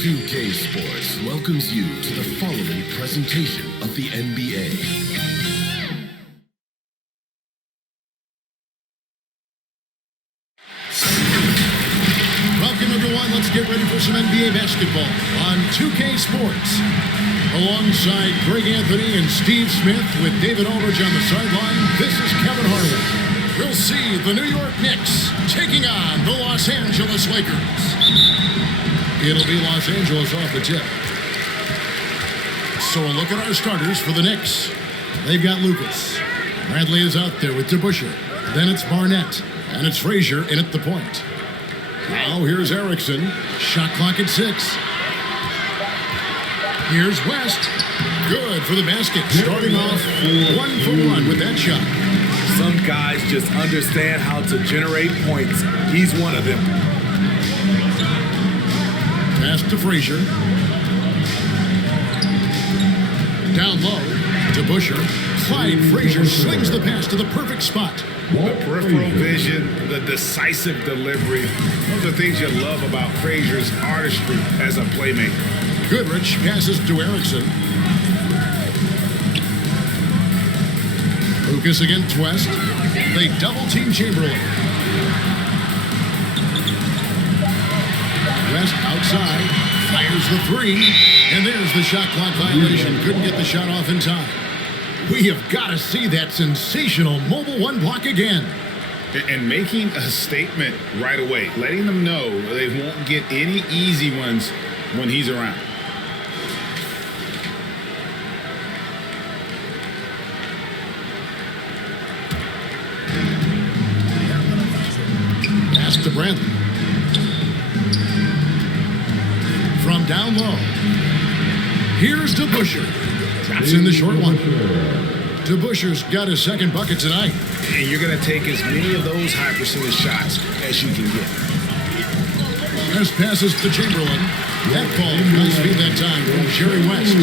2K Sports welcomes you to the following presentation of the NBA. Welcome, everyone. Let's get ready for some NBA basketball on 2K Sports. Alongside Greg Anthony and Steve Smith with David Aldridge on the sideline, this is Kevin Harlan. We'll see the New York Knicks taking on the Los Angeles Lakers. It'll be Los Angeles off the tip. So a look at our starters for the Knicks. They've got Lucas. Bradley is out there with DeBusschere. Then it's Barnett. And it's Frazier in at the point. Now here's Erickson. Shot clock at 6. Here's West. Good for the basket. Starting off 1 for 1 with that shot. Some guys just understand how to generate points. He's one of them. Pass to Frazier. Down low to DeBusschere. Clyde Frazier slings the pass to the perfect spot. The peripheral vision, the decisive delivery. Those are things you love about Frazier's artistry as a playmaker. Goodrich passes to Erickson. Lucas against West. They double-team Chamberlain. West outside, fires the 3, and there's the shot clock violation. Couldn't get the shot off in time. We have got to see that sensational mobile 1 block again. And making a statement right away, letting them know they won't get any easy ones when he's around. Pass to Bradley. From down low. Here's DeBusschere. Drops in the short one. DeBusschere's got his second bucket tonight. And you're going to take as many of those high percentage shots as you can get. West passes to Chamberlain. That ball does feed that time from Jerry West.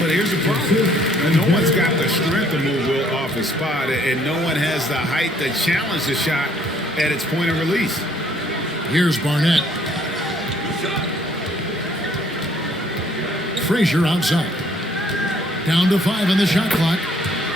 But here's the problem. No one's got the strength to move Will off his spot, and no one has the height to challenge the shot at its point of release. Here's Barnett. Frazier outside. Down to 5 on the shot clock.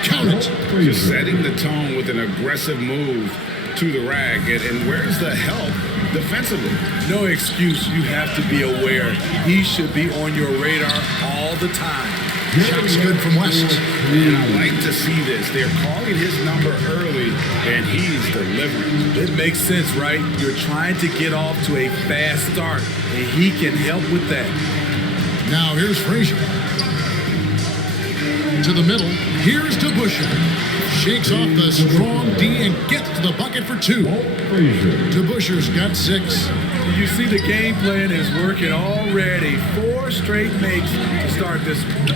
Count it. Just setting the tone with an aggressive move to the rack. And where's the help defensively? No excuse. You have to be aware. He should be on your radar all the time. Shot's good from West. And I like to see this. They're calling his number early, and he's delivering. It makes sense, right? You're trying to get off to a fast start, and he can help with that. Now here's Frazier. To the middle. Here's DeBusschere. Shakes off the strong D and gets to the bucket for 2. DeBusschere's got 6. You see the game plan is working already. 4 straight makes to start this one.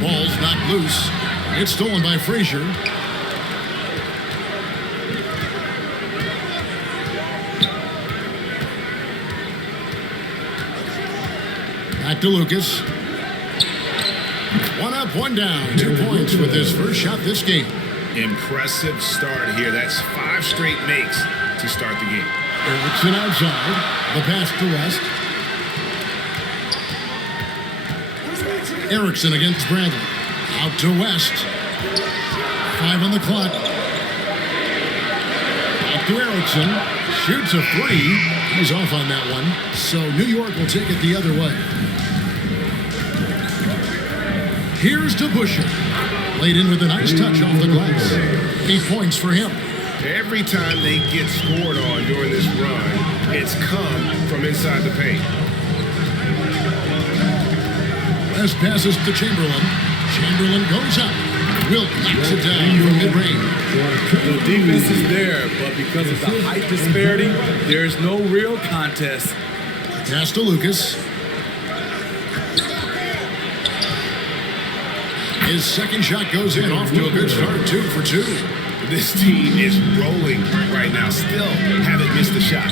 Ball's knocked loose. It's stolen by Frazier. Back to Lucas. 1 up, 1 down. 2 points with his first shot this game. Impressive start here. That's 5 straight makes to start the game. Erickson outside. The pass to West. Erickson against Bradley. Out to West. 5 on the clock. Back to Erickson. Shoots a 3. He's off on that one. So New York will take it the other way. Here's DeBusschere. Laid in with a nice touch off the glass. 8 points for him. Every time they get scored on during this run, it's come from inside the paint. West passes to Chamberlain. Chamberlain goes up. Wilt knocks it down from mid-range. The defense is there, but because of the height disparity, there's no real contest. Pass to Lucas. His second shot goes in, off to a good start, 2 for 2. This team is rolling right now. Still haven't missed a shot.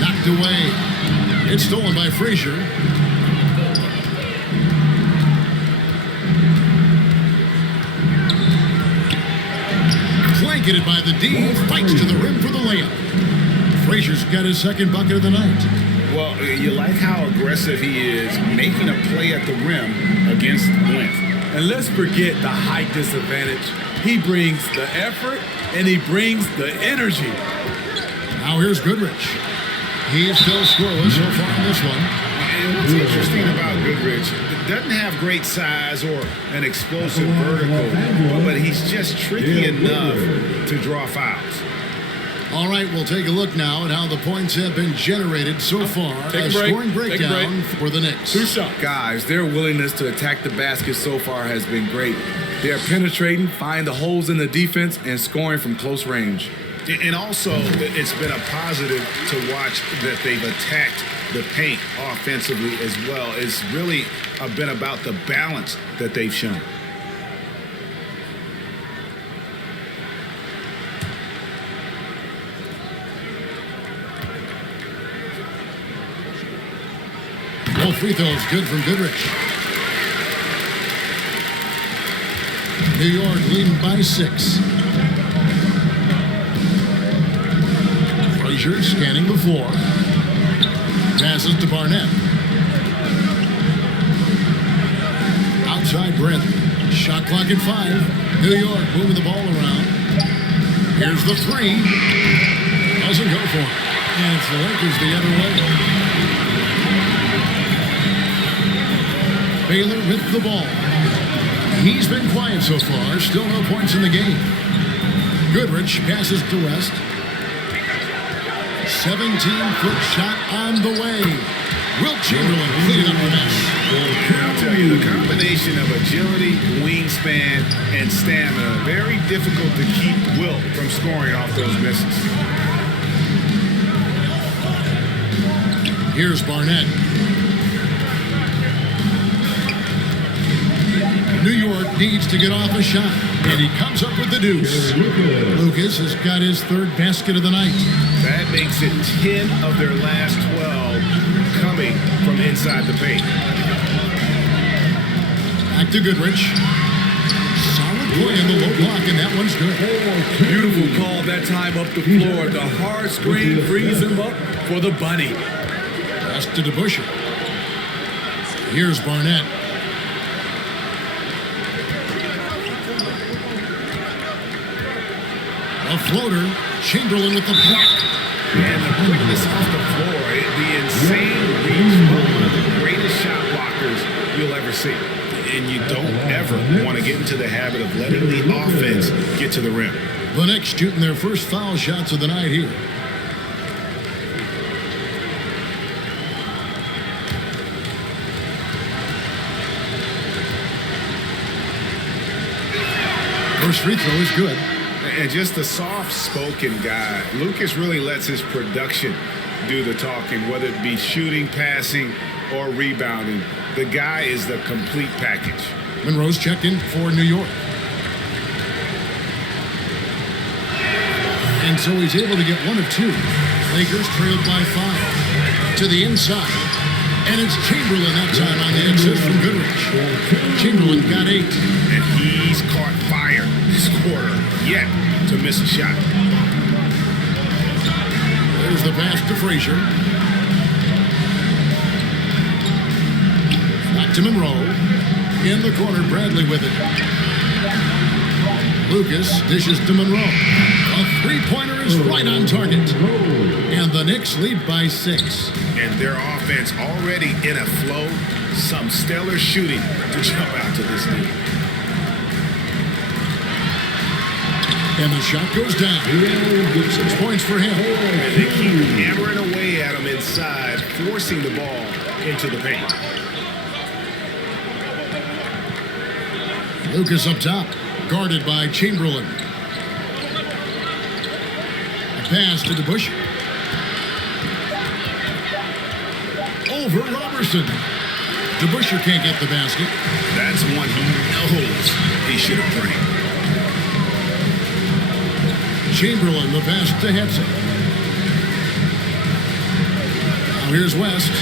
Knocked away. It's stolen by Frazier. Blanketed by the D. Fights to the rim for the layup. Frazier's got his second bucket of the night. Well, you like how aggressive he is, making a play at the rim against length. And let's forget the height disadvantage. He brings the effort and he brings the energy. Now here's Goodrich. He's still scoreless so far in this one. And what's interesting about Goodrich, it doesn't have great size or an explosive vertical, but he's just tricky enough to draw fouls. All right, we'll take a look now at how the points have been generated so far. Take a break. Scoring breakdown for the Knicks. 2 shots. Guys, their willingness to attack the basket so far has been great. They're penetrating, finding the holes in the defense, and scoring from close range. And also, it's been a positive to watch that they've attacked the paint offensively as well. It's really been about the balance that they've shown. Both free throws good from Goodrich. New York leading by 6. Frazier scanning the floor. Passes to Barnett. Outside Bradley. Shot clock at 5. New York moving the ball around. Here's the 3. Doesn't go for it. And it's the Lakers the other way. Baylor with the ball. He's been quiet so far. Still no points in the game. Goodrich passes to West. 17-foot shot on the way. Wilt Chamberlain cleaning up the mess. And I'll tell you, the combination of agility, wingspan, and stamina, very difficult to keep Wilt from scoring off those misses. Here's Barnett. New York needs to get off a shot, and he comes up with the deuce. Lucas has got his 3rd basket of the night. That makes it 10 of their last 12 coming from inside the paint. Back to Goodrich. Solid play in the low block, and that one's good. Beautiful call that time up the floor. The hard screen frees him up for the bunny. Pass to DeBusschere. Here's Barnett. A floater. Chamberlain with the block. And the quickness off the floor, the insane reach from one of the greatest shot blockers you'll ever see. And you don't ever want to get into the habit of letting the offense get to the rim. The Knicks shooting their first foul shots of the night here. First free throw is good. And just a soft-spoken guy. Lucas really lets his production do the talking, whether it be shooting, passing, or rebounding. The guy is the complete package. Monroe's checked in for New York. And so he's able to get 1 of 2. Lakers trailed by 5. To the inside. And it's Chamberlain that time on the assist from Goodrich. Chamberlain got 8. And he's caught fire this quarter, yet to miss a shot. There's the pass to Frazier. Back to Monroe. In the corner, Bradley with it. Lucas dishes to Monroe. A 3-pointer is right on target. And the Knicks lead by 6. And their offense already in a flow. Some stellar shooting to jump out to this lead. And the shot goes down. 6 points for him. And they keep hammering away at him inside, forcing the ball into the paint. Lucas up top, guarded by Chamberlain. A pass to DeBusschere. Over Robertson. DeBusschere can't get the basket. That's one he knows he should have drained. Chamberlain, the pass to Hetzer. Now here's West.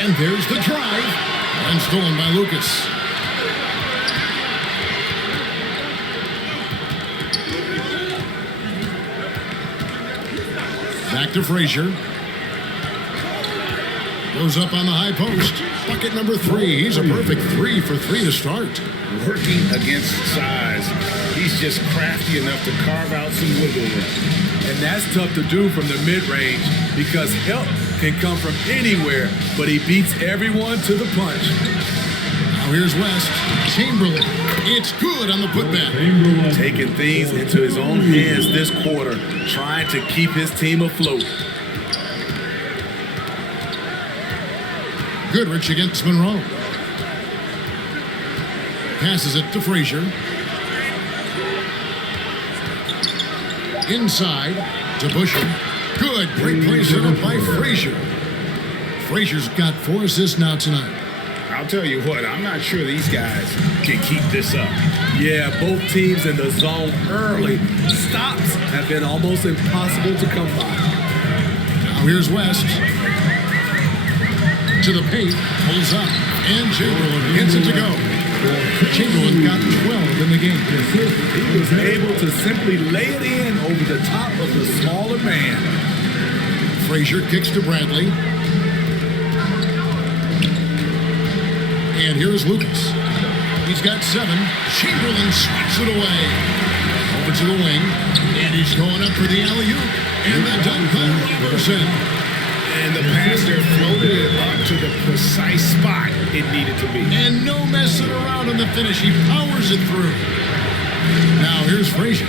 And there's the drive. And stolen by Lucas. Back to Frazier. Goes up on the high post. Bucket number 3. He's a perfect 3 for 3 to start. Working against size. He's just crafty enough to carve out some wiggle room. And that's tough to do from the mid-range because help can come from anywhere, but he beats everyone to the punch. Now here's West. Chamberlain. It's good on the putback. Taking things into his own hands this quarter, trying to keep his team afloat. Goodrich against Monroe. Passes it to Frazier. Inside to Busher. Good. Great play set up by Frazier. Frazier's got 4 assists now tonight. I'll tell you what, I'm not sure these guys can keep this up. Yeah, both teams in the zone early. Stops have been almost impossible to come by. Now here's West. To the paint. Pulls up. And Chamberlain gets it to go. Chamberlain got 12 in the game. He was able to simply lay it in over the top of the smaller man. Frazier kicks to Bradley. And here's Lucas. He's got 7. Chamberlain swats it away. Over to the wing. And he's going up for the alley-oop. And the dunk by Robertson. And the passer floated it up to the precise spot it needed to be. And no messing around on the finish. He powers it through. Now here's Frazier.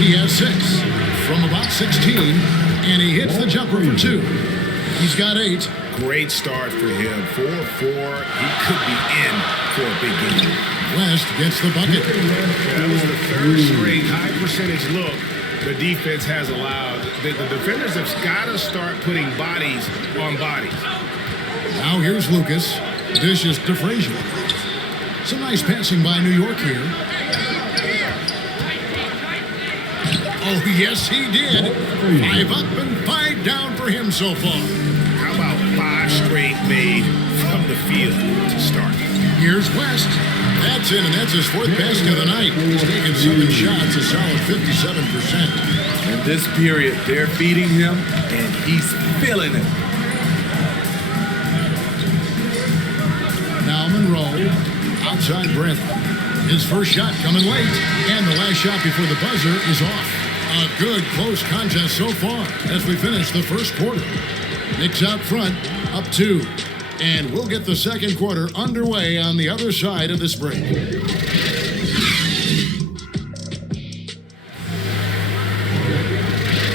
He has 6 from about 16. And he hits the jumper for 2. He's got 8. Great start for him. 4-4. He could be in for a big game. West gets the bucket. That was the 3rd straight high percentage look the defense has allowed. The defenders have got to start putting bodies on bodies. Now here's Lucas. Dishes to Frazier. Some nice passing by New York here. Oh, yes, he did. 5 up and 5 down for him so far. How about 5 straight made from the field to start? Here's West. That's in, and that's his 4th basket of the night. He's taking 7 shots, a solid 57%. In this period, they're feeding him, and he's feeling it. Now Monroe, outside Bradley. His first shot coming late, and the last shot before the buzzer is off. A good close contest so far as we finish the first quarter. Knicks out front, up 2. And we'll get the second quarter underway on the other side of this break.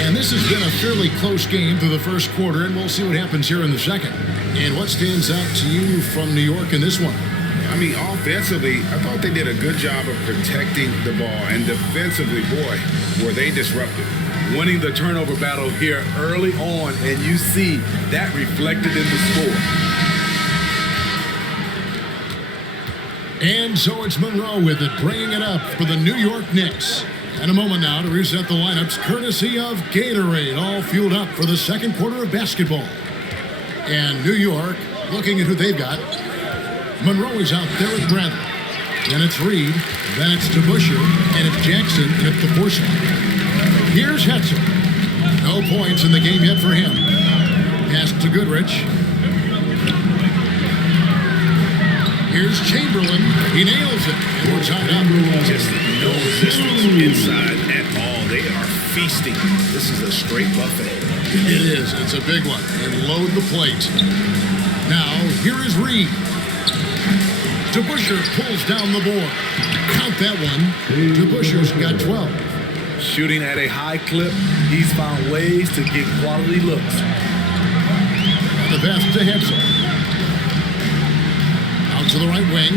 And this has been a fairly close game through the first quarter, and we'll see what happens here in the second. And what stands out to you from New York in this one? I mean, offensively, I thought they did a good job of protecting the ball. And defensively, boy, were they disruptive. Winning the turnover battle here early on, and you see that reflected in the score. And so it's Monroe with it, bringing it up for the New York Knicks. And a moment now to reset the lineups, courtesy of Gatorade, all fueled up for the second quarter of basketball. And New York, looking at who they've got, Monroe is out there with Bradley. Then it's Reed, then it's to Busher, and it's Jackson at the 4 spot. Here's Hetzel. No points in the game yet for him. Pass to Goodrich. Here's Chamberlain. He nails it. And we're tied up. Just no resistance inside at all. They are feasting. This is a straight buffet. It is. It's a big one. And load the plate. Now, here is Reed. DeBuscher pulls down the board. Count that one. DeBuscher's got 12. Shooting at a high clip, he's found ways to get quality looks. And the pass to Hetzel. Out to the right wing.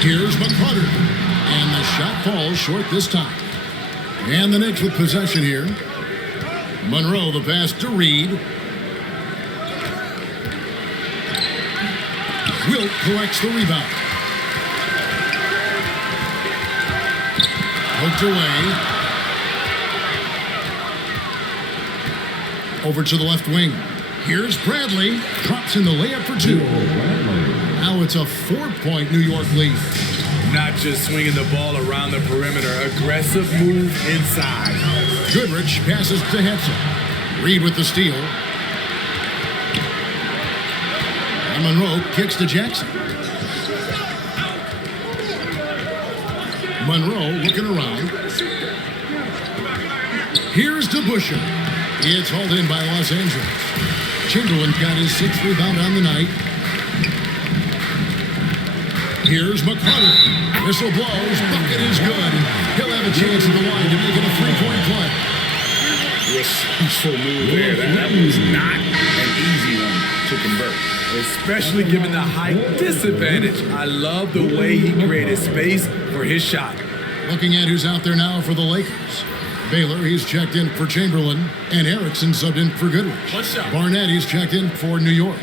Here's McCarter. And the shot falls short this time. And the Knicks with possession here. Monroe, the pass to Reed. Wilt collects the rebound. Poked away. Over to the left wing. Here's Bradley. Drops in the layup for 2. Now it's a 4-point New York lead. not just swinging the ball around the perimeter. Aggressive move inside. Goodrich passes to Hetzel. Reed with the steal. And Monroe kicks to Jackson. Monroe looking around. Here's to Busher. It's hauled in by Los Angeles. Chamberlain got his 6th rebound on the night. Here's McCarter. Whistle blows. Bucket is good. He'll have a chance at the line to make it a 3-point play. Resourceful move there. That was not an easy one to convert. Especially given the height disadvantage. I love the way he created space for his shot. Looking at who's out there now for the Lakers. Baylor, he's checked in for Chamberlain, and Erickson subbed in for Goodrich. Barnett, he's checked in for New York.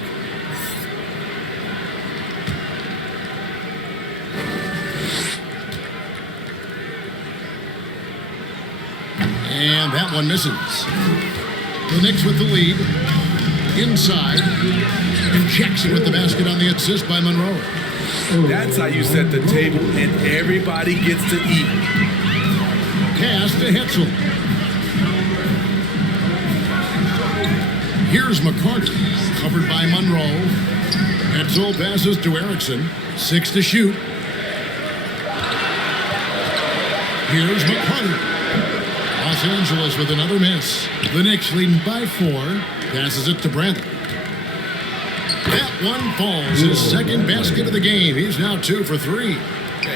And that one misses. The Knicks with the lead. Inside. And Jackson with the basket on the assist by Monroe. That's how you set the table, and everybody gets to eat. Pass to Hetzel. Here's McCarter, covered by Monroe. Hetzel passes to Erickson. 6 to shoot. Here's McCarter. Los Angeles with another miss. The Knicks leading by 4. Passes it to Bradley. That one falls. His 2nd basket of the game. He's now 2 for 3.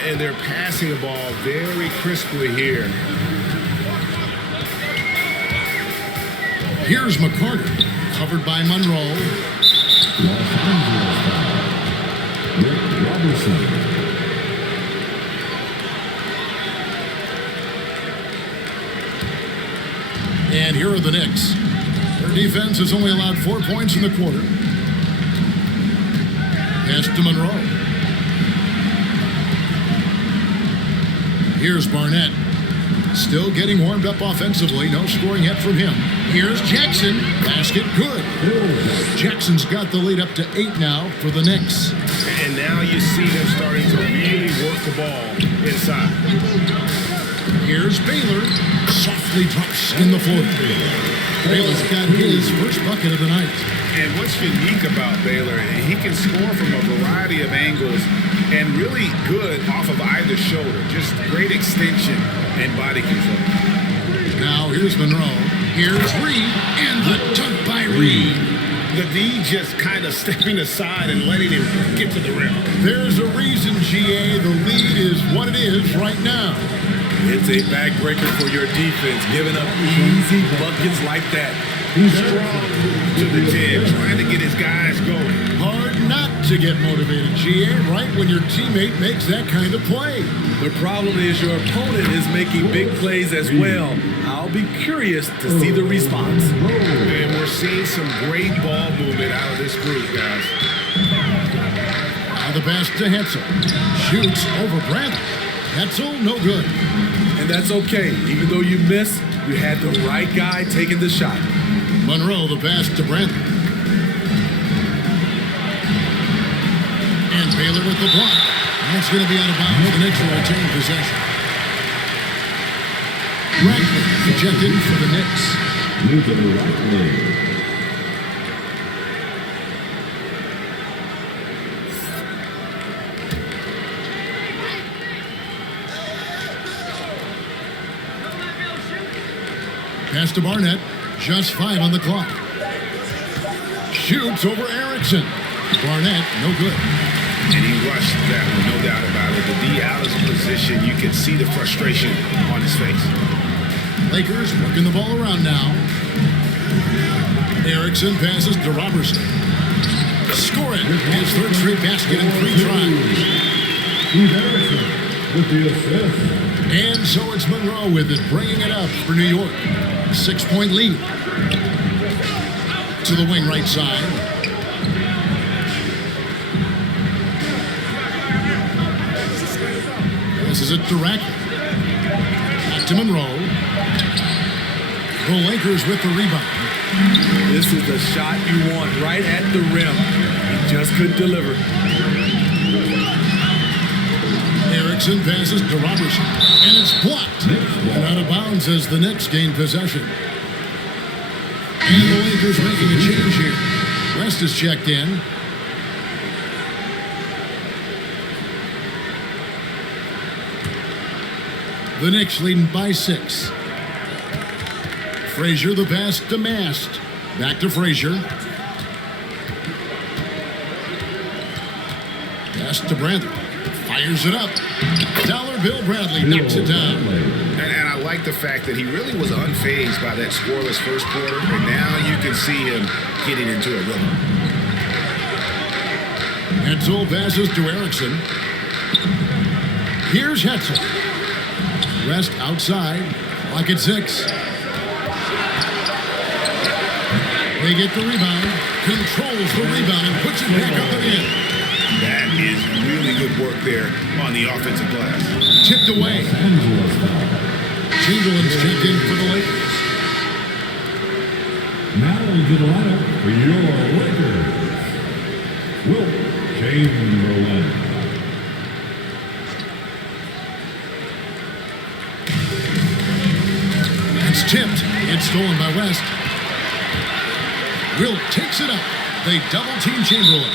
And they're passing the ball very crisply here. Here's McCarter, covered by Monroe. And here are the Knicks. Their defense has only allowed 4 points in the quarter. Pass to Monroe. Here's Barnett. Still getting warmed up offensively. No scoring yet from him. Here's Jackson. Basket good. Jackson's got the lead up to 8 now for the Knicks. And now you see them starting to really work the ball inside. Here's Baylor. Softly drops in the floor. Baylor's got his first bucket of the night. And what's unique about Baylor, he can score from a variety of angles and really good off of either shoulder. Just great extension and body control. Now here's Monroe. Here's Reed. And the dunk by Reed. The D just kind of stepping aside and letting him get to the rim. There's a reason, GA. The lead is what it is right now. It's a backbreaker for your defense, giving up easy buckets like that. Strong to the jam, trying to get his guys going. Hard not to get motivated, GA, right when your teammate makes that kind of play. The problem is your opponent is making big plays as well. I'll be curious to see the response. And we're seeing some great ball movement out of this group, guys. Now the pass to Hetzel. Shoots over Bradley. Hetzel, no good. And that's okay. Even though you missed, you had the right guy taking the shot. Monroe, the pass to Bradley. And Baylor with the block. That's going to be out of bounds. The Knicks will retain possession. Radcliffe ejected for the Knicks. Pass to Barnett. Just 5 on the clock. Shoots over Erickson. Barnett, no good. And he rushed that one, no doubt about it. The D out of position, you can see the frustration on his face. Lakers working the ball around now. Erickson passes to Robertson. Scoring his 3rd straight basket in 3 tries. Erickson with the assist. And so it's Monroe with it, bringing it up for New York. 6-point lead. To the wing right side. This is it to Radcliffe. Back to Monroe. The Lakers with the rebound. This is the shot you want right at the rim. He just couldn't deliver. Erickson passes to Robertson, and it's blocked. And out of bounds as the Knicks gain possession. And the Lakers making a change here. West is checked in. The Knicks leading by 6. Frazier, the pass to Mast. Back to Frazier. Pass to Bradley. Fires it up. Dollar Bill Bradley knocks it down. And I like the fact that he really was unfazed by that scoreless first quarter, and now you can see him getting into a rhythm. Hetzel passes to Erickson. Here's Hetzel. West outside. Clock at 6. They get the rebound. Controls the rebound and puts it back up and in. That is really good work there on the offensive glass. Tipped away. Chamberlain's checked in for the Lakers. Now into the lineup for your Lakers, Wilt Chamberlain. It's tipped. It's stolen by West. Wilt takes it up. They double team Chamberlain.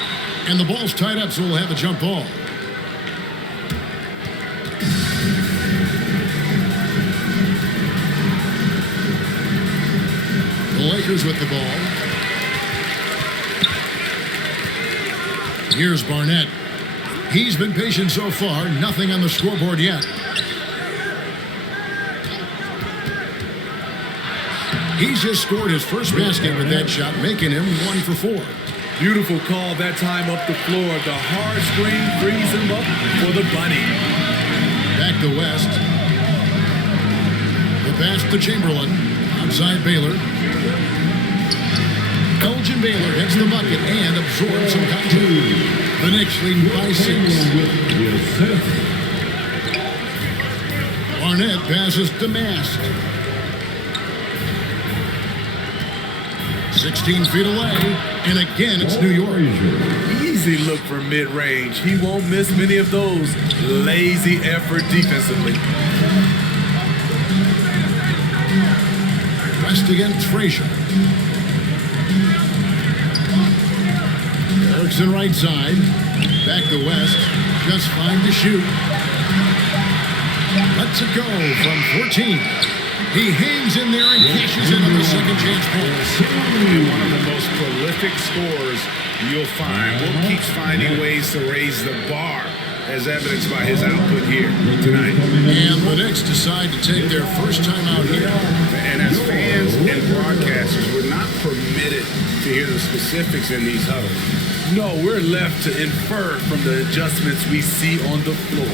And the ball's tied up, so we'll have a jump ball. The Lakers with the ball. Here's Barnett. He's been patient so far. Nothing on the scoreboard yet. He's just scored his first basket with that shot, making him 1 for 4. Beautiful call that time up the floor. The hard screen frees him up for the bunny. Back to West. The pass to Chamberlain. Outside Baylor. Elgin Baylor hits the bucket and absorbs some contact. The Knicks leading by 6. Barnett passes to Mast. 16 feet away, and again it's New York. Easy look for mid-range. He won't miss many of those. Lazy effort defensively. West against Frazier. Erickson right side. Back to West. Just fine to shoot. Lets it go from 14. He hangs in there and cashes in on the second chance points. One of the most prolific scorers you'll find. Wilt keeps finding ways to raise the bar, as evidenced by his output here tonight. And the Knicks decide to take their first time out here. And as fans and broadcasters, we're not permitted to hear the specifics in these huddles. No, we're left to infer from the adjustments we see on the floor.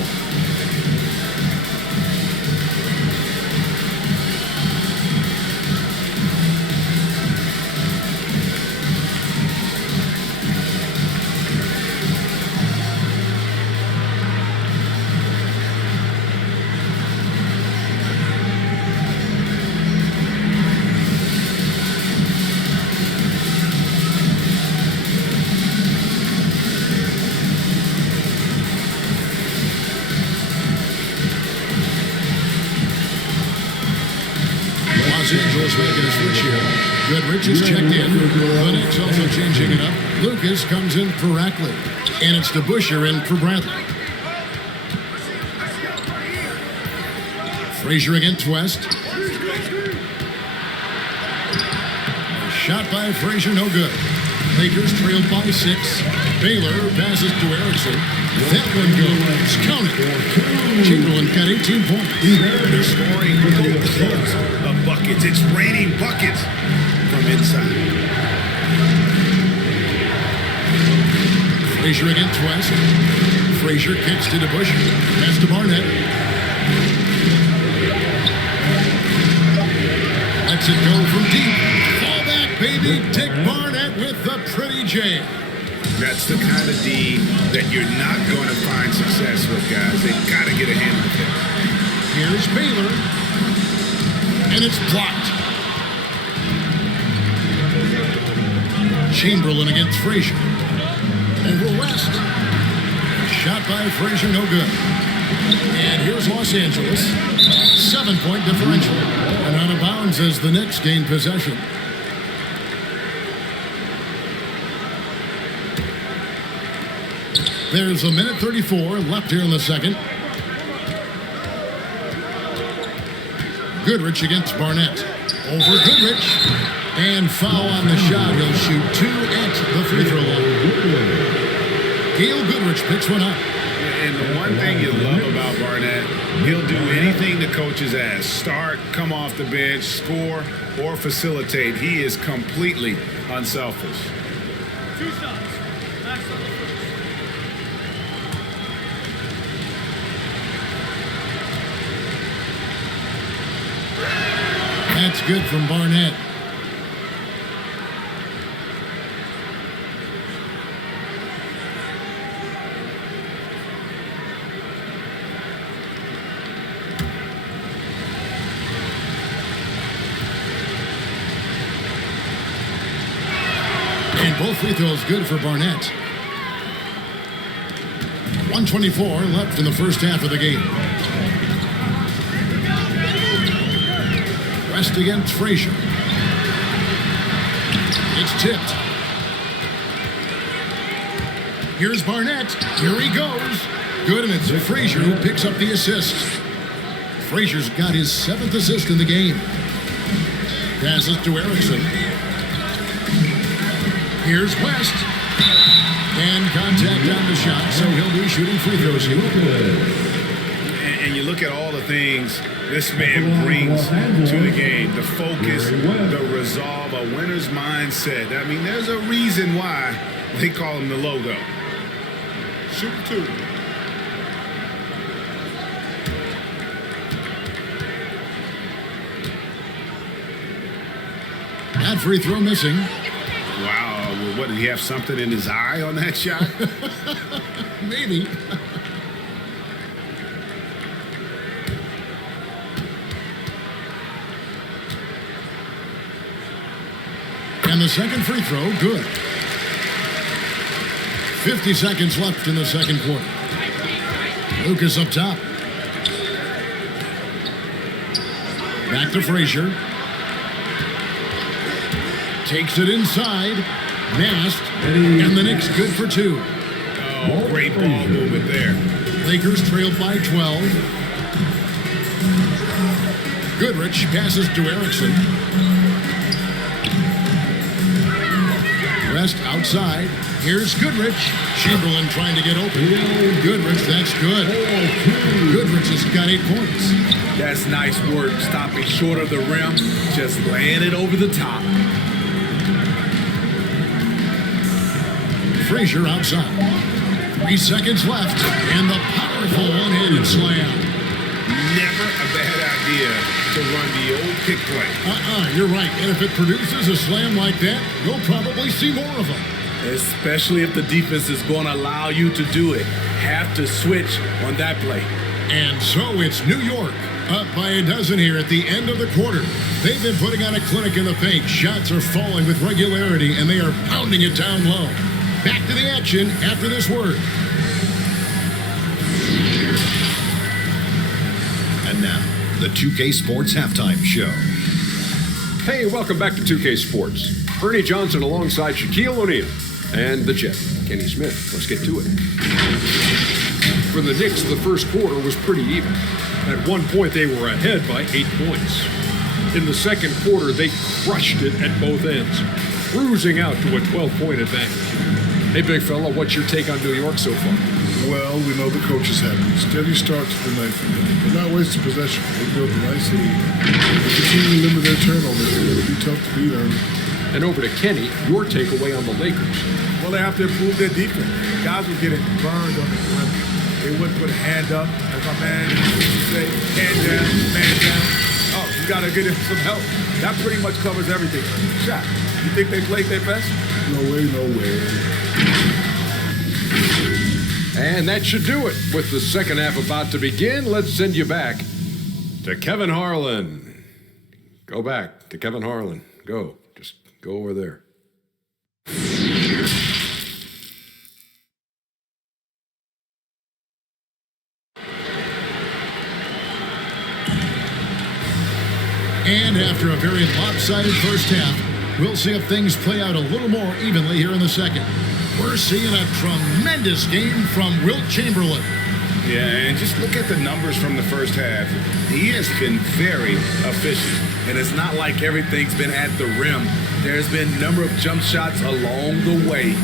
Los Angeles making a switch here. Goodrich is checked in. The Knicks also changing it up. Lucas comes in for Rackley. And it's DeBusschere in for Bradley. Frazier against West. A shot by Frazier, no good. Lakers trailed by 6. Baylor passes to Erickson. That one goes. Count it. Chamberlain got 18 points. They're scoring boatloads of buckets. It's raining buckets from inside. Frazier against West. Frazier kicks to DeBusschere. Pass to Barnett. Lets it go from deep. Fall back, baby. Dick Barnett with the pretty jam. That's the kind of D that you're not going to find success with, guys. They've got to get a handle of it. Here's Baylor. And it's blocked. Chamberlain against Frazier. Over West. Shot by Frazier, no good. And here's Los Angeles. 7-point differential. And out of bounds as the Knicks gain possession. There's a minute 34 left here in the second. Goodrich against Barnett. Over Goodrich. And foul on the shot. He'll shoot 2 at the free throw line. Gail Goodrich picks one up. And the one thing you love about Barnett, he'll do anything the coaches ask. Start, come off the bench, score, or facilitate. He is completely unselfish. 2 shots. Max on the first. That's good from Barnett. And both free throws good for Barnett. 124 left in the first half of the game. West against Frazier. It's tipped. Here's Barnett. Here he goes. Good, and it's Frazier who picks up the assist. Frazier's got his 7th assist in the game. Passes to Erickson. Here's West. And contact on the shot, so he'll be shooting free throws here. And you look at all the things this man brings to the game. The focus, the resolve, a winner's mindset. I mean, there's a reason why they call him the logo. Shoot 2. That free throw missing. Wow, what, did he have something in his eye on that shot? Maybe. And the second free throw, good. 50 seconds left in the second quarter. Lucas up top. Back to Frazier. Takes it inside. Nast. And the Knicks good for 2. Oh, great ball movement there. Lakers trailed by 12. Goodrich passes to Erickson. West outside. Here's Goodrich. Chamberlain trying to get open. Goodrich, that's good. Goodrich has got 8 points. That's nice work. Stopping short of the rim. Just laying it over the top. Frazier outside. 3 seconds left. And the powerful one-handed slam. Never a bad idea to run the old kick play. You're right. And if it produces a slam like that, you'll probably see more of them. Especially if the defense is going to allow you to do it. Have to switch on that play. And so it's New York, up by a dozen here at the end of the quarter. They've been putting on a clinic in the paint. Shots are falling with regularity, and they are pounding it down low. Back to the action after this word. And now, the 2K Sports Halftime Show. Hey, welcome back to 2K Sports. Ernie Johnson alongside Shaquille O'Neal and the Jet, Kenny Smith. Let's get to it. For the Knicks, the first quarter was pretty even. At one point, they were ahead by 8 points. In the second quarter, they crushed it at both ends, cruising out to a 12-point advantage. Hey, big fella, what's your take on New York so far? Well, we know the coach is happy. Steady start to the night for them. They're not wasting possession. They built a nice lead. They continue to limit their turnovers. It'll be tough to beat them. And over to Kenny, your takeaway on the Lakers. Well, they have to improve their defense. Guys were getting burned on the perimeter. They wouldn't put a hand up. As my man used to say, hand down, man down. Oh, you got to get him some help. That pretty much covers everything. Shot. You think they played their best? No way, no way. And that should do it. With the second half about to begin, let's send you back to Kevin Harlan. Go back to Kevin Harlan. Go. Just go over there. after a very lopsided first half. We'll see if things play out a little more evenly here in the second. We're seeing a tremendous game from Wilt Chamberlain. Yeah, and just look at the numbers from the first half. He has been very efficient. And it's not like everything's been at the rim. There's been a number of jump shots along the way.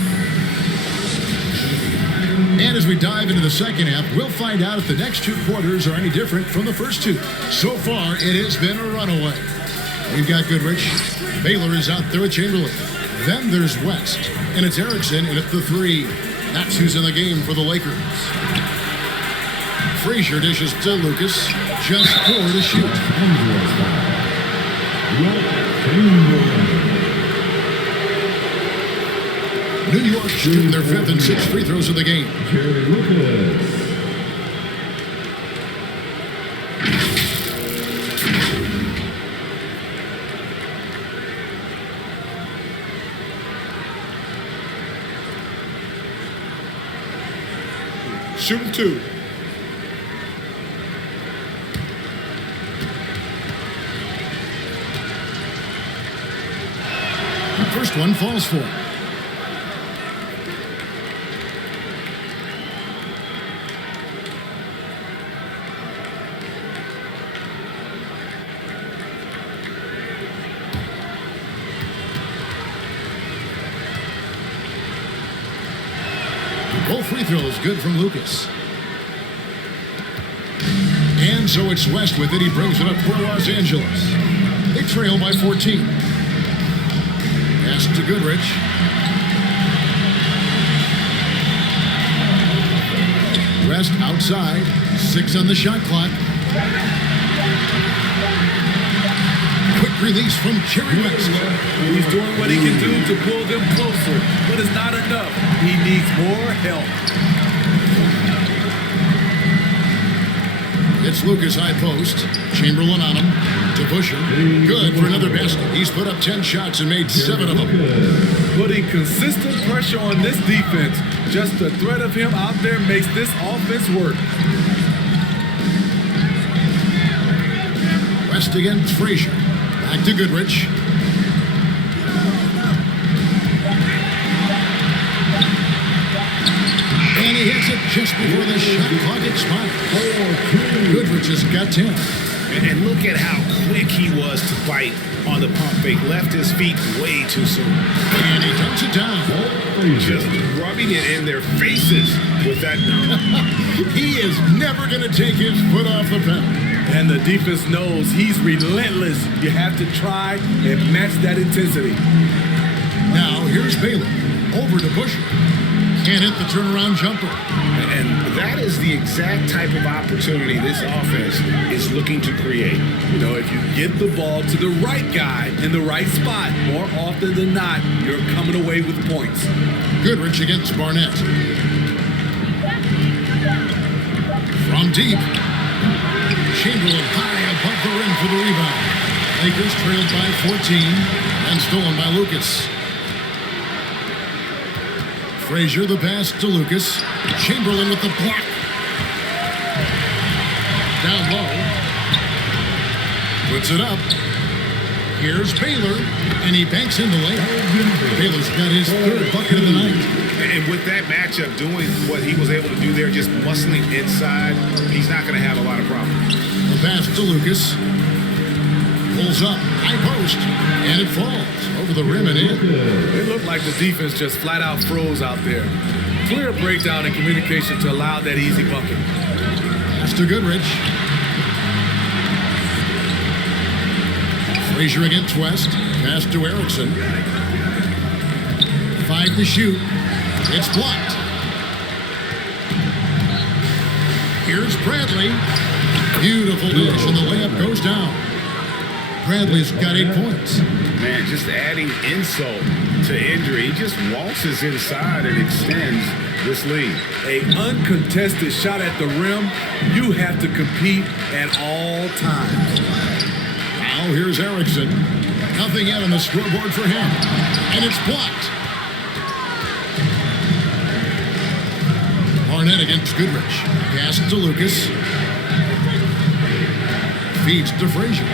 And as we dive into the second half, we'll find out if the next 2 quarters are any different from the first 2. So far, it has been a runaway. We've got Goodrich. Baylor is out there with Chamberlain. Then there's West, and it's Erickson in at the 3. That's who's in the game for the Lakers. Frazier dishes to Lucas. Just 4 to shoot. New York shooting their 5th and 6th free throws of the game. Shooting 2. First one falls for him. Both free throws good from Lucas. And so it's West with it. He brings it up for Los Angeles. They trail by 14. Pass to Goodrich. West outside. 6 on the shot clock. Quick release from Jerry West. He's doing what he can do to pull them closer, but it's not enough. He needs more help. It's Lucas high post. Chamberlain on him. To Busher. Good for another basket. He's put up 10 shots and made 7 of them. Putting consistent pressure on this defense. Just the threat of him out there makes this offense work. West against Frazier. Back to Goodrich. And he hits it just before the shot clock expires. Goodrich has got 10. And look at how quick he was to fight on the pump fake. Left his feet way too soon. And he dumps it down. Just rubbing it in their faces with that dunk. He is never going to take his foot off the pedal. And the defense knows he's relentless. You have to try and match that intensity. Now here's Baylor. Over to Busher. Can't hit the turnaround jumper. And that is the exact type of opportunity this offense is looking to create. You know, if you get the ball to the right guy in the right spot, more often than not, you're coming away with points. Goodrich against Barnett. From deep. Chamberlain high above the rim for the rebound. Lakers trailed by 14 and stolen by Lucas. Frazier the pass to Lucas. Chamberlain with the block. Down low. Puts it up. Here's Baylor, and he banks in the layup. Baylor's got his 3rd bucket of the night. And with that matchup, doing what he was able to do there, just muscling inside, he's not going to have a lot of problems. The pass to Lucas. Pulls up, high post, and it falls over the rim and in. It looked like the defense just flat out froze out there. Clear breakdown in communication to allow that easy bucket. Pass to Goodrich. Frazier against West. Pass to Erickson. 5 to shoot. It's blocked. Here's Bradley. Beautiful dish, and the layup goes down. Bradley's got 8 points. Man, just adding insult to injury. He just waltzes inside and extends this lead. An uncontested shot at the rim, you have to compete at all times. Now here's Erickson. Nothing yet on the scoreboard for him. And it's blocked. Barnett against Goodrich. Pass to Lucas. Feeds to Frazier.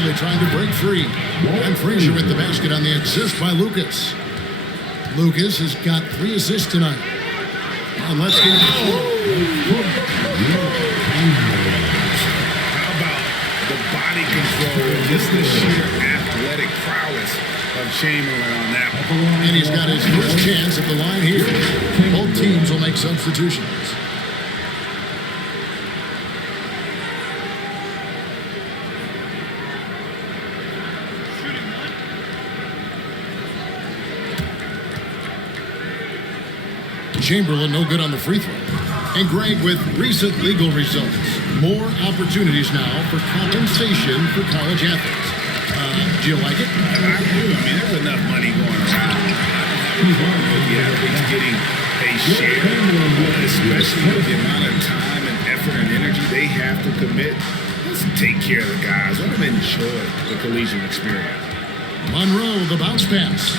Bradley trying to break free. And Frazier with the basket on the assist by Lucas. Lucas has got 3 assists tonight. And let's get How about the body control and just the sheer athletic prowess of Chamberlain on that one? And he's got his first chance at the line here. Both teams will make substitutions. Chamberlain no good on the free throw. And Greg with recent legal results. More opportunities now for compensation for college athletes. Do you like it? I do. I mean, there's enough money going around. The athletes getting a share, especially with the amount of time and effort and energy they have to commit. Let's take care of the guys. Let them enjoy the collegiate experience. Monroe, the bounce pass.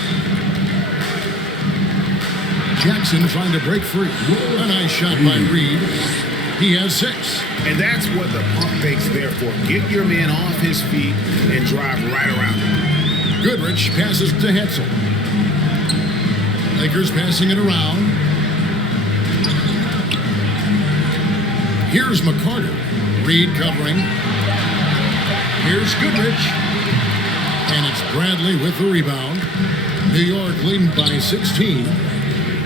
Jackson trying to break free. A nice shot by Reed. He has 6. And that's what the pump fake's there for. Get your man off his feet and drive right around him. Goodrich passes to Hetzel. Lakers passing it around. Here's McCarter. Reed covering. Here's Goodrich. And it's Bradley with the rebound. New York leading by 16.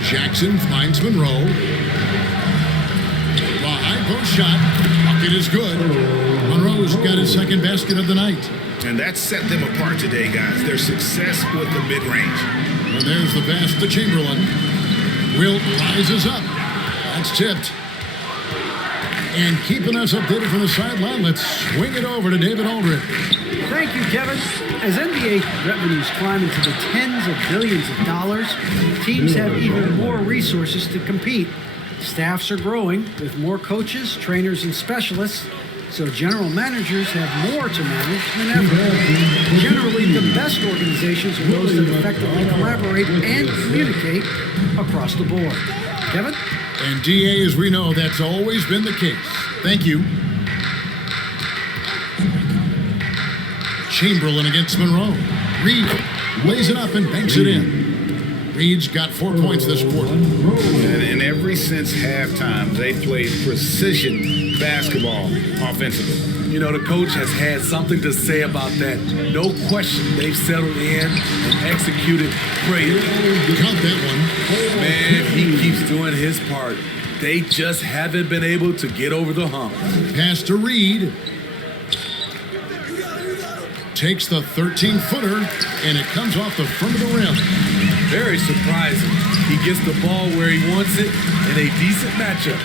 Jackson finds Monroe. The high post shot. Bucket is good. Monroe's got his second basket of the night. And that set them apart today, guys. Their success with the mid-range. And there's the pass to Chamberlain. Wilt rises up. That's tipped. And keeping us updated from the sideline, let's swing it over to David Aldridge. Thank you, Kevin. As NBA revenues climb into the tens of billions of dollars, teams have even more resources to compete. Staffs are growing with more coaches, trainers, and specialists, so general managers have more to manage than ever. Generally, the best organizations are those that effectively collaborate and communicate across the board. Kevin? And DA, as we know, that's always been the case. Thank you. Chamberlain against Monroe. Reed lays it up and banks it in. Reed's got 4 points this quarter. And ever since halftime, they played precision basketball offensively. You know, the coach has had something to say about that. No question, they've settled in and executed great. Count that one. Man, he keeps doing his part. They just haven't been able to get over the hump. Pass to Reed. Takes the 13-footer, and it comes off the front of the rim. Very surprising. He gets the ball where he wants it in a decent matchup.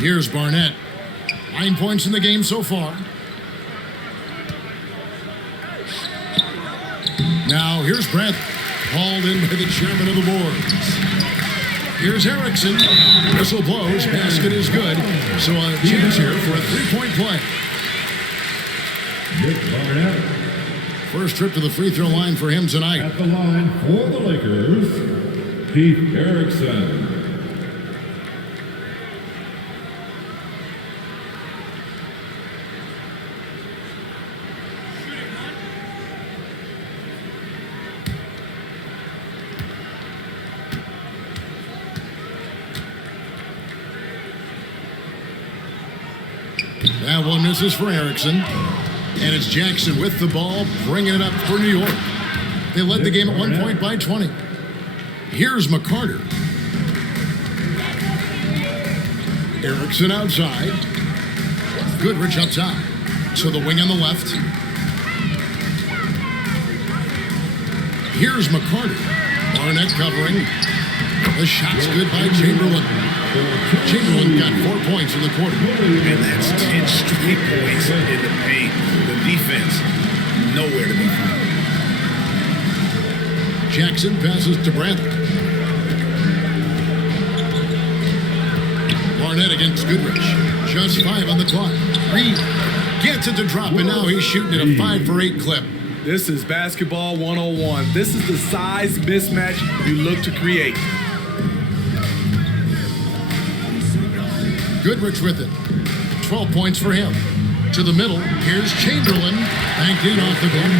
Here's Barnett. 9 points in the game so far. Now here's Brett, hauled in by the chairman of the boards. Here's Erickson. Whistle blows. Basket is good. So a chance here for a 3-point play. Nick Barnett. First trip to the free throw line for him tonight. At the line for the Lakers, Keith Erickson. That one misses for Erickson. And it's Jackson with the ball, bringing it up for New York. They led the game at 1 point by 20. Here's McCarter. Erickson outside. Goodrich up top. So the wing on the left. Here's McCarter. Barnett covering. The shot's good by Chamberlain. Chamberlain got 4 points in the quarter. And that's 10 straight points in the paint. The defense, nowhere to be found. Jackson passes to Bradley. Barnett against Goodrich. Just 5 on the clock. Reed gets it to drop, and now he's shooting at a 5 for 8 clip. This is basketball 101. This is the size mismatch you look to create. Goodrich with it. 12 points for him. To the middle, here's Chamberlain, banked in off the bench.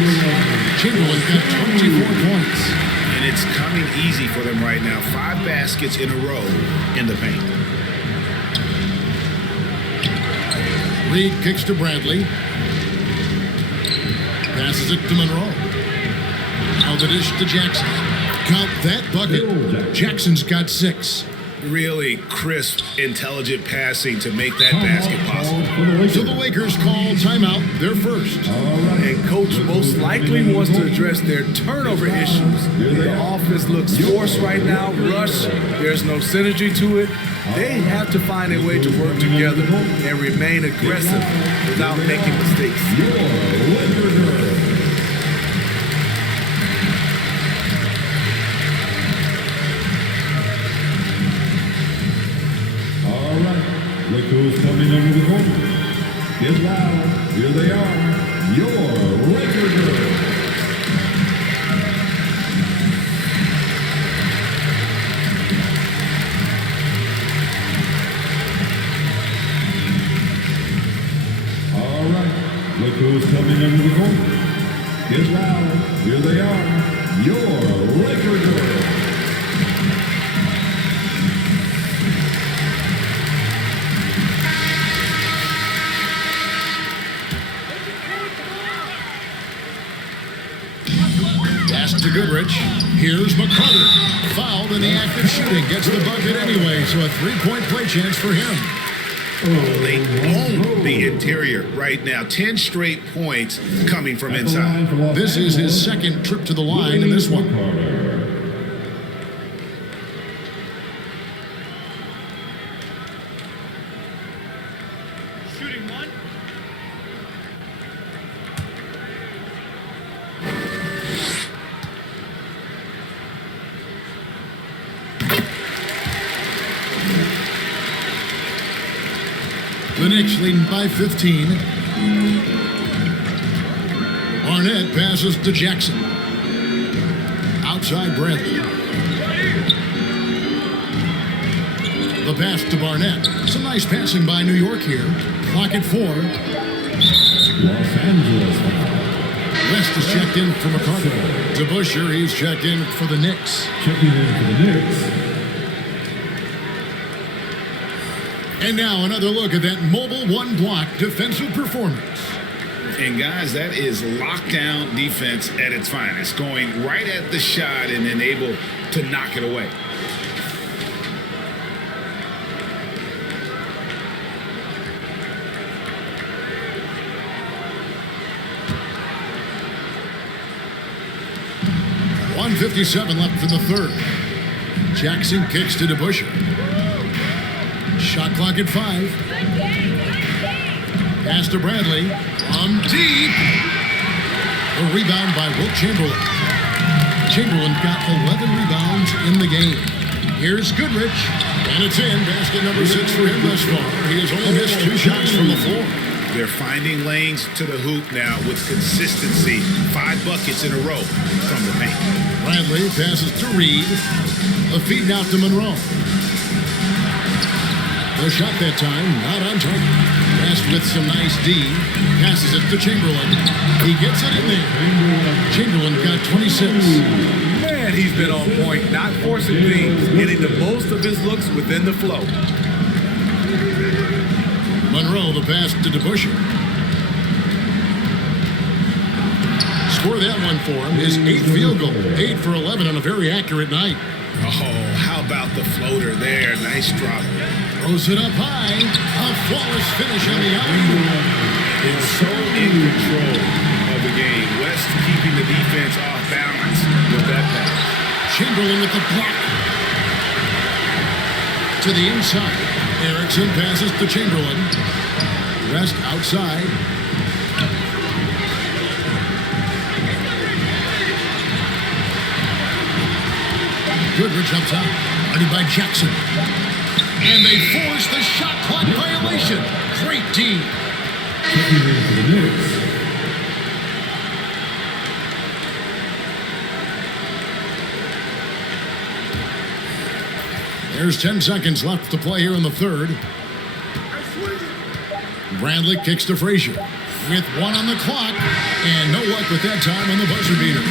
Chamberlain got 24 points. And it's coming easy for them right now. 5 baskets in a row in the paint. Reed kicks to Bradley. Passes it to Monroe. Now the dish to Jackson. Count that bucket. Jackson's got 6. Really crisp, intelligent passing to make that basket possible. So the Lakers call timeout, their first. And coach most likely wants to address their turnover issues. The offense looks forced right now, rush. There's no synergy to it. They have to find a way to work together and remain aggressive without making mistakes. Look who's coming over the corner. Get loud. Here they are. Your Laker girls. All right. Look who's coming over the corner. Get loud. Here they are. Your Laker girls. To Goodrich. Here's McCarter. Fouled in the act of shooting. Gets the bucket anyway, so a 3-point play chance for him. Oh, they own the interior right now. 10 straight points coming from inside. This is his second trip to the line in this one. Shooting 1. The Knicks leading by 15. Barnett passes to Jackson. Outside Bradley. The pass to Barnett. Some nice passing by New York here. Clock at 4. Los Angeles. West is checked in for McCarter. To Busher, he's checked in for the Knicks. Checking in for the Knicks. And now another look at that mobile one-block defensive performance. And guys, that is lockdown defense at its finest. Going right at the shot and then able to knock it away. .157 left in the third. Jackson kicks to DeBusschere. Shot clock at 5. Pass to Bradley. Deep. A rebound by Wilt Chamberlain. Chamberlain got 11 rebounds in the game. Here's Goodrich. And it's in. Basket number 6 for him thus far. He has only missed 2 shots from the floor. They're finding lanes to the hoop now with consistency. 5 buckets in a row from the paint. Bradley passes to Reed. A feed out to Monroe. The shot that time, not on target. Passed with some nice D. Passes it to Chamberlain. He gets it in there. Chamberlain got 26. Man, he's been on point, not forcing things, getting the most of his looks within the flow. Monroe, the pass to DeBusschere. Score that one for him. His 8th field goal. 8 for 11 on a very accurate night. Oh, how about the floater there? Nice drop. Throws it up high. A flawless finish on the alley. It's so in control of the game. West keeping the defense off balance with that pass. Chamberlain with the block. To the inside. Erickson passes to Chamberlain. Rest outside. Goodrich up top. Guarded by Jackson. And they force the shot clock violation. Great team. Checking in for the Knicks. There's 10 seconds left to play here in the third. Bradley kicks to Frazier with 1 on the clock, and no luck with that time on the buzzer beater.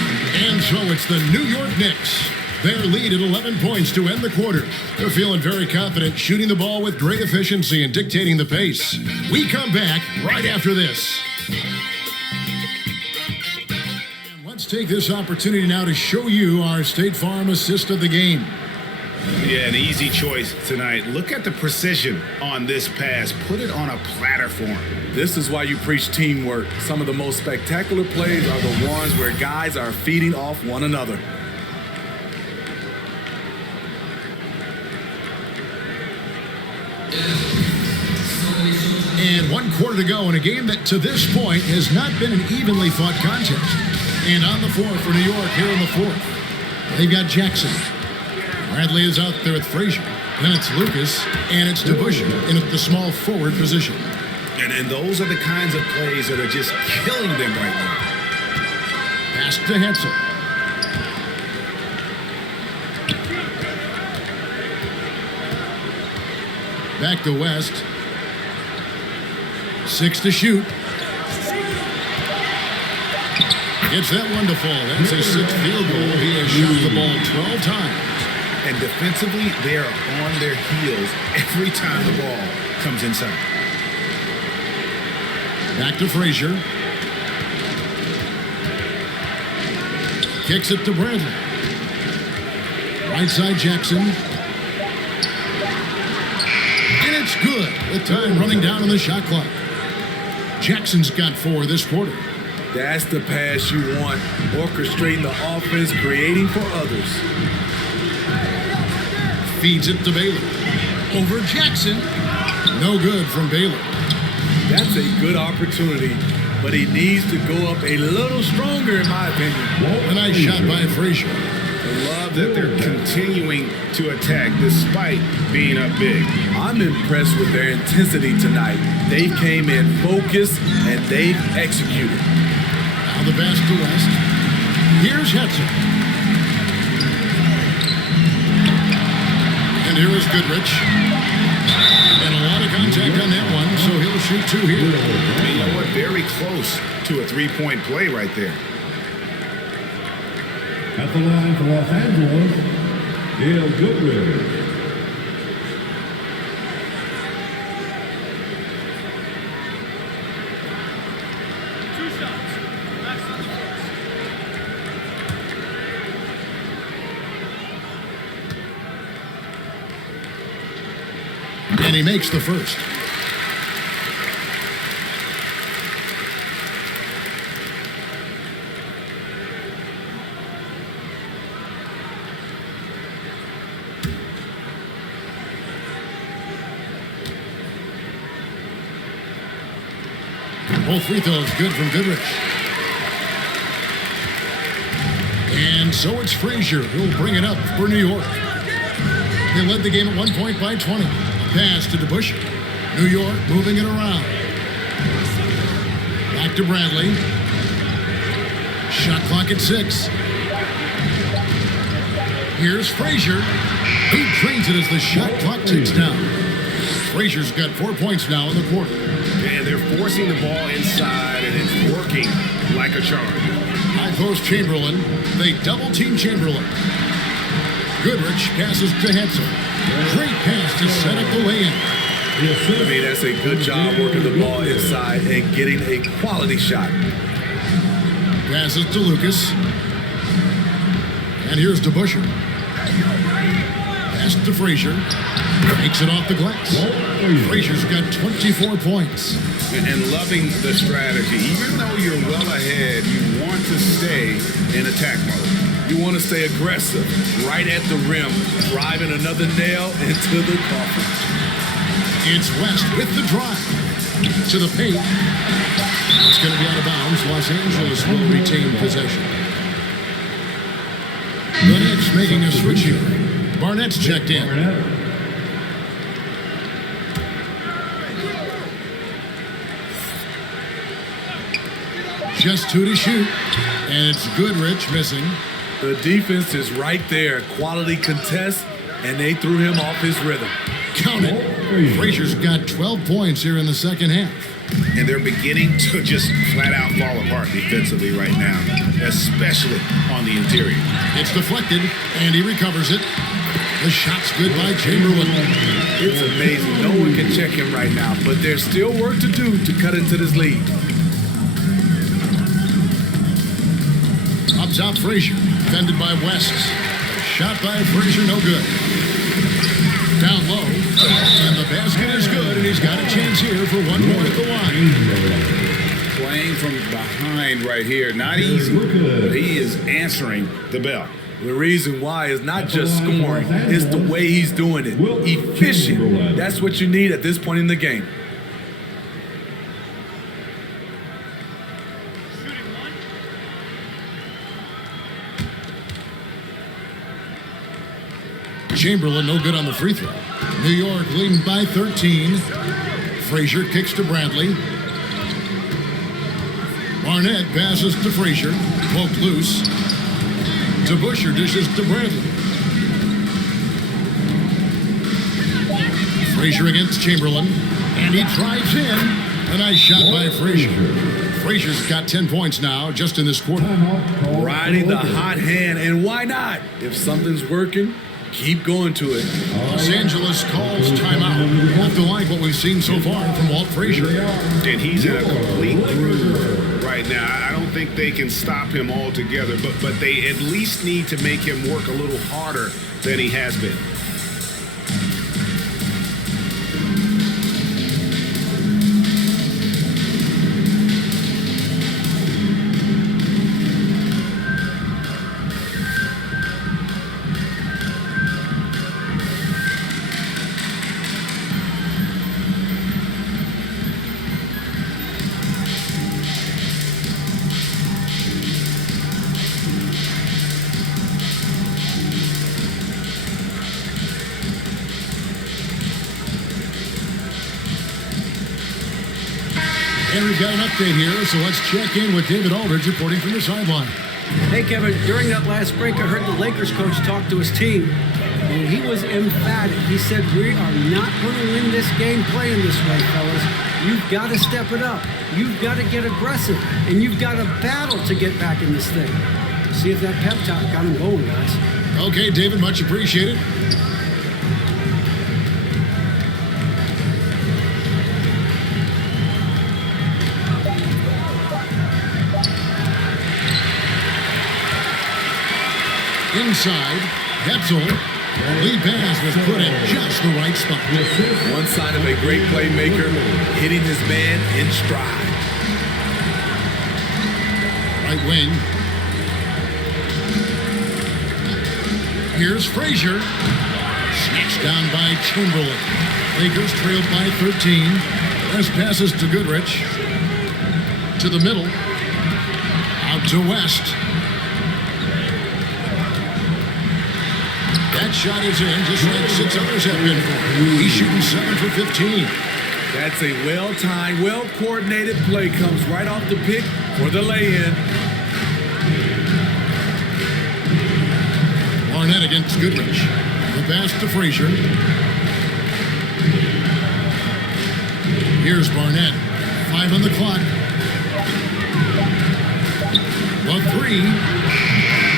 And so it's the New York Knicks. Their lead at 11 points to end the quarter. They're feeling very confident, shooting the ball with great efficiency and dictating the pace. We come back right after this. And let's take this opportunity now to show you our State Farm assist of the game. Yeah, an easy choice tonight. Look at the precision on this pass. Put it on a platter for him. This is why you preach teamwork. Some of the most spectacular plays are the ones where guys are feeding off one another. And 1 quarter to go in a game that to this point has not been an evenly fought contest. And on the floor for New York here in the 4th, they've got Jackson. Bradley is out there with Frazier. Then it's Lucas, and it's DeBusschere in the small forward position. And those are the kinds of plays that are just killing them right now. Pass to Hetzel. Back to West. 6 to shoot. Gets that one to fall. That's his 6th field goal. He has shot the ball 12 times. And defensively, they are on their heels every time the ball comes inside. Back to Frazier. Kicks it to Bradley. Right side Jackson. And it's good. With time running down on the shot clock. Jackson's got 4 this quarter. That's the pass you want. Orchestrating the offense, creating for others. Feeds it to Baylor. Over Jackson. No good from Baylor. That's a good opportunity, but he needs to go up a little stronger, in my opinion. A nice shot by Frazier. I love that they're continuing to attack despite being up big. I'm impressed with their intensity tonight. They came in focused and they executed. Now the pass to West. Here's Hetzel. And here is Goodrich. And a lot of contact on that one, so he'll shoot 2 here. You know what? Very close to a 3-point play right there. At the line for Los Angeles, Gail Goodrich. And he makes the first. Both free throws good from Goodrich. And so it's Frazier who'll bring it up for New York. They led the game at 1 point by 20. Pass to DeBusschere. New York moving it around. Back to Bradley. Shot clock at 6. Here's Frazier. He drains it as the shot clock ticks down. Frazier's got 4 points now in the quarter. And they're forcing the ball inside, and it's working like a charm. High post Chamberlain. They double team Chamberlain. Goodrich passes to Hetzel. Great pass to set up the lay-in. I mean, that's a good job working the ball inside and getting a quality shot. Passes to Lucas. And here's DeBusschere. Pass to Frazier. Takes it off the glass. Frazier's got 24 points. And loving the strategy. Even though you're well ahead, you want to stay in attack mode. You want to stay aggressive, right at the rim, driving another nail into the coffin. It's West with the drive. To the paint. It's going to be out of bounds. Los Angeles will retain possession. The Knicks making a switch here. Barnett's checked in. Just 2 to shoot. And it's Goodrich missing. The defense is right there. Quality contest, and they threw him off his rhythm. Count it. Frazier's got 12 points here in the second half. and they're beginning to just flat out fall apart defensively right now, especially on the interior. It's deflected, and he recovers it. The shot's good by Chamberlain. It's amazing. No one can check him right now, but there's still work to do to cut into this lead. Up top, Frazier, defended by West. Shot by Frazier, no good. Down low, and the basket is good, and he's got a chance here for one more at the line. Playing from behind right here, not easy, but he is answering the bell. The reason why is not just scoring, it's the way he's doing it. Efficient. That's what you need at this point in the game. Chamberlain, no good on the free throw. New York leading by 13. Frazier kicks to Bradley. Barnett passes to Frazier. Poked loose. To Busher, dishes to Bradley. Frazier against Chamberlain. And he drives in. A nice shot by Frazier. Frazier's got 10 points now, just in this quarter. Riding the hot hand, and why not? If something's working, keep going to it. Los Angeles calls timeout. Have to like what we've seen so far from Walt Frazier. And he's in a complete groove right now. I don't think they can stop him altogether, but they at least need to make him work a little harder than he has been. And we've got an update here, so let's check in with David Aldridge reporting from the sideline. Hey, Kevin, during that last break, I heard the Lakers coach talk to his team, and he was emphatic. He said, we are not going to win this game playing this way, fellas. You've got to step it up. You've got to get aggressive, and you've got to battle to get back in this thing. See if that pep talk got him going, guys. Okay, David, much appreciated. Inside, Hetzel. Lead pass was put in just the right spot. One sign of a great playmaker, hitting his man in stride. Right wing. Here's Frazier. Snatched down by Chamberlain. Lakers trailed by 13. West passes to Goodrich. To the middle. Out to West. That shot is in, just like 6 others have been. He's shooting 7 for 15. That's a well-timed, well-coordinated play. Comes right off the pick for the lay-in. Barnett against Goodrich. The pass to Frazier. Here's Barnett. 5 on the clock. The 3.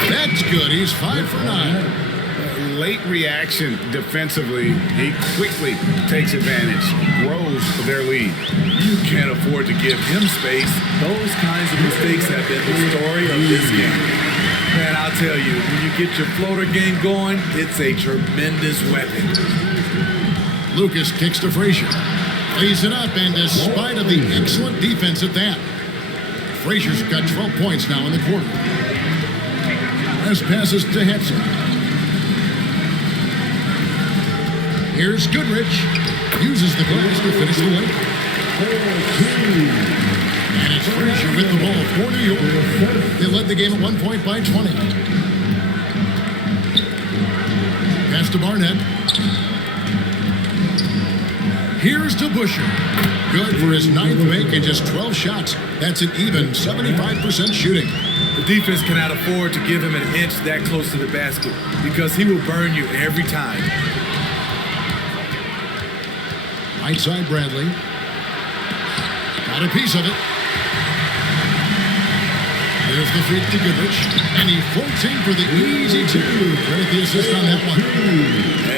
That's good. He's 5 for 9. Late reaction defensively. He quickly takes advantage, grows their lead. You can't afford to give him space. Those kinds of mistakes have been the story of this game. Man, I'll tell you, when you get your floater game going, it's a tremendous weapon. Lucas kicks to Frazier. Lays it up, and despite of the excellent defense at that, Frazier's got 12 points now in the quarter. West passes to Hetzel. Here's Goodrich. Uses the glass to finish the layup. And it's Frazier with the ball for New York. They led the game at 1 point by 20. Pass to Barnett. Here's to Busher. Good for his 9th make and just 12 shots. That's an even 75% shooting. The defense cannot afford to give him an inch that close to the basket because he will burn you every time. Right side, Bradley. Got a piece of it. There's the feed to Goodrich, and he floats in for the easy two. Credit the assist on that one.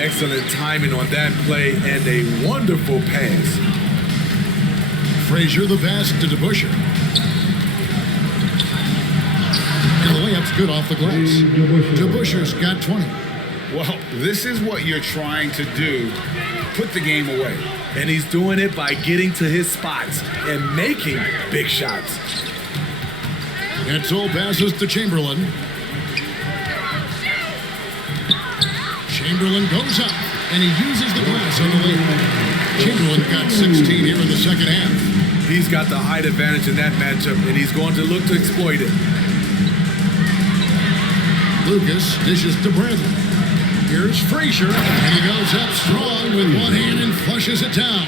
Excellent timing on that play and a wonderful pass. Frazier the pass to DeBusschere. And the layup's good off the glass. DeBusschere's got 20. Well, this is what you're trying to do. Put the game away. And he's doing it by getting to his spots and making big shots. Edsel passes to Chamberlain. Chamberlain goes up, and he uses the glass on the layup. Chamberlain got 16 here in the second half. He's got the height advantage in that matchup, and he's going to look to exploit it. Lucas dishes to Bradley. Here's Frazier, and he goes up strong with one hand and flushes it down.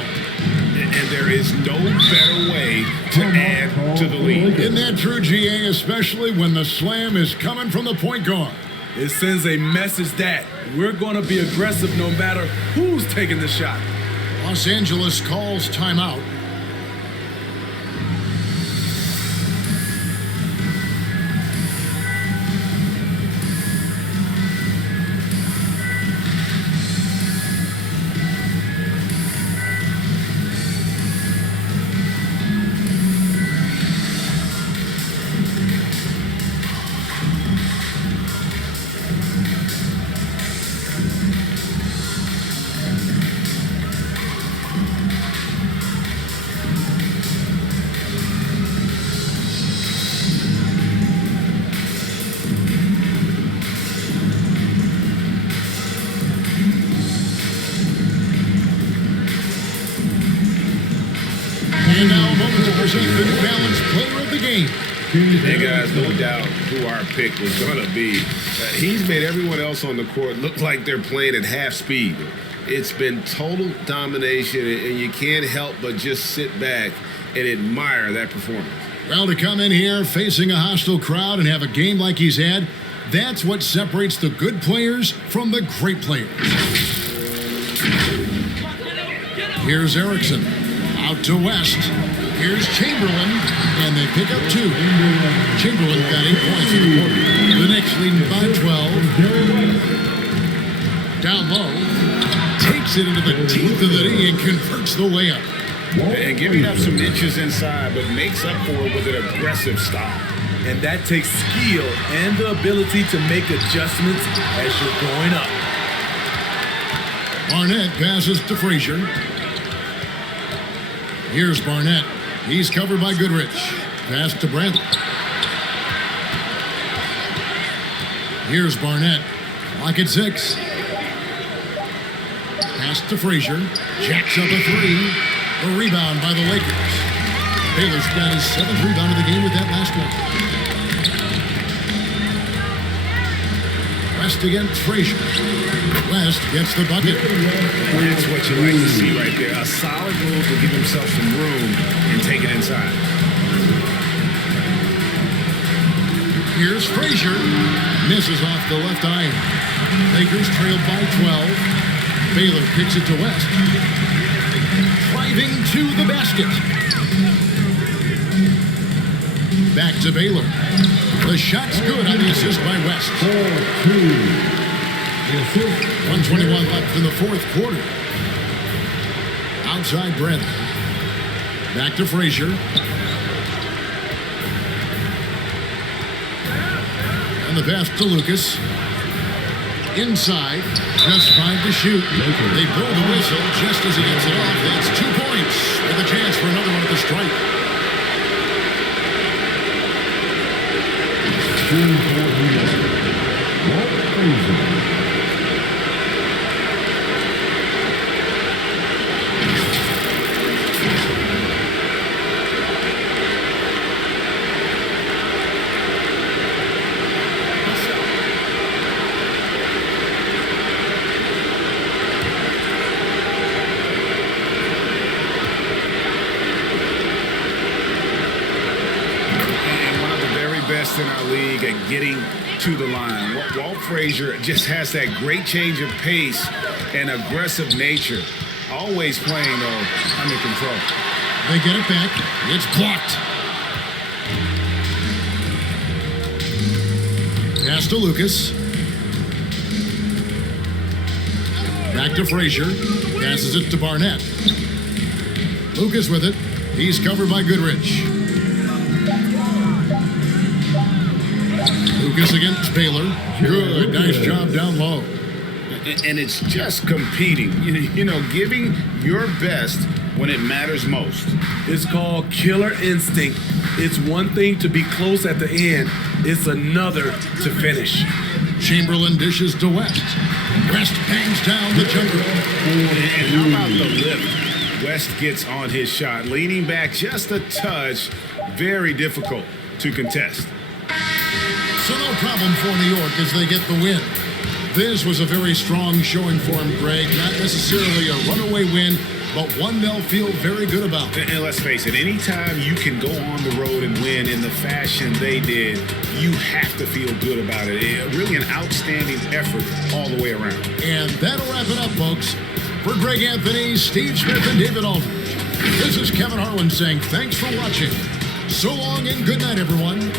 And there is no better way to add to the lead. Isn't that true, GA, especially when the slam is coming from the point guard? It sends a message that we're going to be aggressive no matter who's taking the shot. Los Angeles calls timeout. And now a moment to present the New Balance Player of the Game. Hey guys, no doubt who our pick was going to be. He's made everyone else on the court look like they're playing at half speed. It's been total domination, and you can't help but just sit back and admire that performance. Well, to come in here facing a hostile crowd and have a game like he's had, that's what separates the good players from the great players. Here's Erickson. Out to West. Here's Chamberlain, and they pick up 2. Chamberlain got 8 points in the quarter. The Knicks leading by 12. Down low. Takes it into the teeth of the knee and converts the layup. And giving up some inches inside, but makes up for it with an aggressive style. And that takes skill and the ability to make adjustments as you're going up. Barnett passes to Frazier. Here's Barnett. He's covered by Goodrich. Pass to Bradley. Here's Barnett. Clock at 6. Pass to Frazier. Jacks up a 3. A rebound by the Lakers. Baylor's got his 7th rebound of the game with that last one. West against Frazier. West gets the bucket. That's what you like to see right there. A solid move to give himself some room and take it inside. Here's Frazier. Misses off the left iron. Lakers trailed by 12. Baylor kicks it to West. Driving to the basket. Back to Baylor. The shot's good on the assist by West. 1:21 left in the fourth quarter. Outside Bradley. Back to Frazier. And the pass to Lucas. Inside. Just 5 to shoot. They blow the whistle just as he gets it off. That's 2 points with a chance for another one at the stripe. Best in our league at getting to the line. Walt Frazier just has that great change of pace and aggressive nature. Always playing, though, under control. They get it back. It's blocked. Pass to Lucas. Back to Frazier. Passes it to Barnett. Lucas with it. He's covered by Goodrich. Lucas against Baylor. Good. Nice job down low. And it's just competing. You know, giving your best when it matters most. It's called killer instinct. It's one thing to be close at the end. It's another to finish. Chamberlain dishes to West. West bangs down the jumper. And how about the lift? West gets on his shot, leaning back just a touch. Very difficult to contest. So no problem for New York as they get the win. This was a very strong showing for him, Greg. Not necessarily a runaway win, but one they'll feel very good about. And let's face it, anytime you can go on the road and win in the fashion they did, you have to feel good about it. Really an outstanding effort all the way around. And that'll wrap it up, folks. For Greg Anthony, Steve Smith, and David Aldridge, this is Kevin Harlan saying thanks for watching. So long and good night, everyone.